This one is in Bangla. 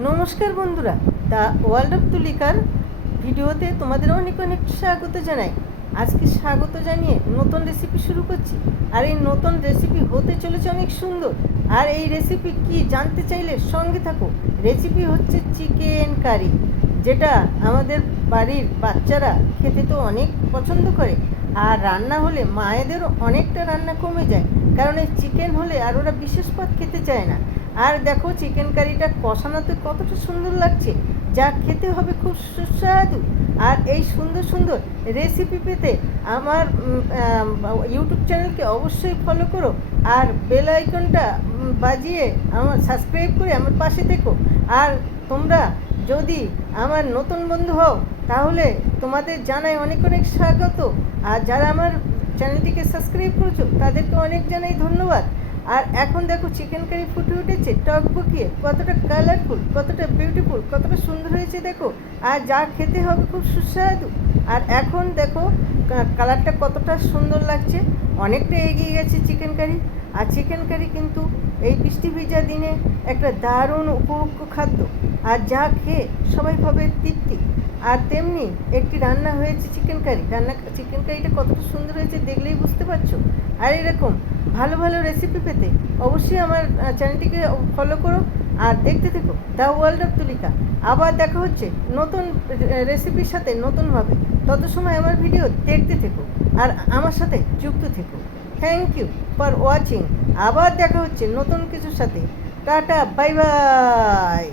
নমস্কার বন্ধুরা, দ্য ওয়ার্ল্ড অফ তুলিকার ভিডিওতে তোমাদের অনেক অনেক স্বাগত জানাই। আজকে স্বাগত জানিয়ে নতুন রেসিপি শুরু করছি। আর এই নতুন রেসিপি হতে চলেছে অনেক সুন্দর। আর এই রেসিপি কি জানতে চাইলে সঙ্গে থাকো। রেসিপি হচ্ছে চিকেন কারি, যেটা আমাদের বাড়ির বাচ্চারা খেতে তো অনেক পছন্দ করে। আর রান্না হলে মায়েদেরও অনেকটা রান্না কমে যায়, কারণ এই চিকেন হলে আর ওরা বিশেষ পদ খেতে চায় না। আর দেখো চিকেন কারিটা কষানোতে কতটা সুন্দর লাগছে, যা খেতে হবে খুব সুস্বাদু। আর এই সুন্দর সুন্দর রেসিপি পেতে আমার ইউটিউব চ্যানেলকে অবশ্যই ফলো করো, আর বেল আইকনটা বাজিয়ে আমার সাবস্ক্রাইব করে আমার পাশে থেকো। আর তোমরা যদি আমার নতুন বন্ধু হও তাহলে তোমাদের জানাই অনেক অনেক স্বাগত। আর যারা আমার চ্যানেলটিকে সাবস্ক্রাইব করেছো তাদেরকে অনেক জানাই ধন্যবাদ। আর এখন দেখো চিকেন কারি ফুটে উঠেছে টকবকিয়ে, কতটা কালারফুল, কতটা বিউটিফুল, কতটা সুন্দর হয়েছে দেখো। আর যা খেতে হবে খুব সুস্বাদু। আর এখন দেখো কালারটা কতটা সুন্দর লাগছে, অনেকটা এগিয়ে গেছে চিকেন কারি। আর চিকেন কারি কিন্তু এই বৃষ্টি ভেজা দিনে একটা দারুণ উপভোগ্য খাদ্য, আর যা খেয়ে সবাই পাবে তৃপ্তি। আর তেমনি একটি রান্না হয়েছে চিকেন কারি, চিকেন কারিটা কতটা সুন্দর হয়েছে দেখলেই বুঝতে পারছো। আর এরকম ভালো ভালো রেসিপি পেতে অবশ্যই আমার চ্যানেলটিকে ফলো করো আর দেখতে থেকো দ্য ওয়ার্ল্ড অফ তুলিকা। আবার দেখা হচ্ছে নতুন রেসিপির সাথে নতুনভাবে। তত সময় আমার ভিডিও দেখতে থেকো আর আমার সাথে যুক্ত থেকো। Thank you for watching. আবার দেখা হচ্ছে নতুন কিছুর সাথে। Tata, bye by.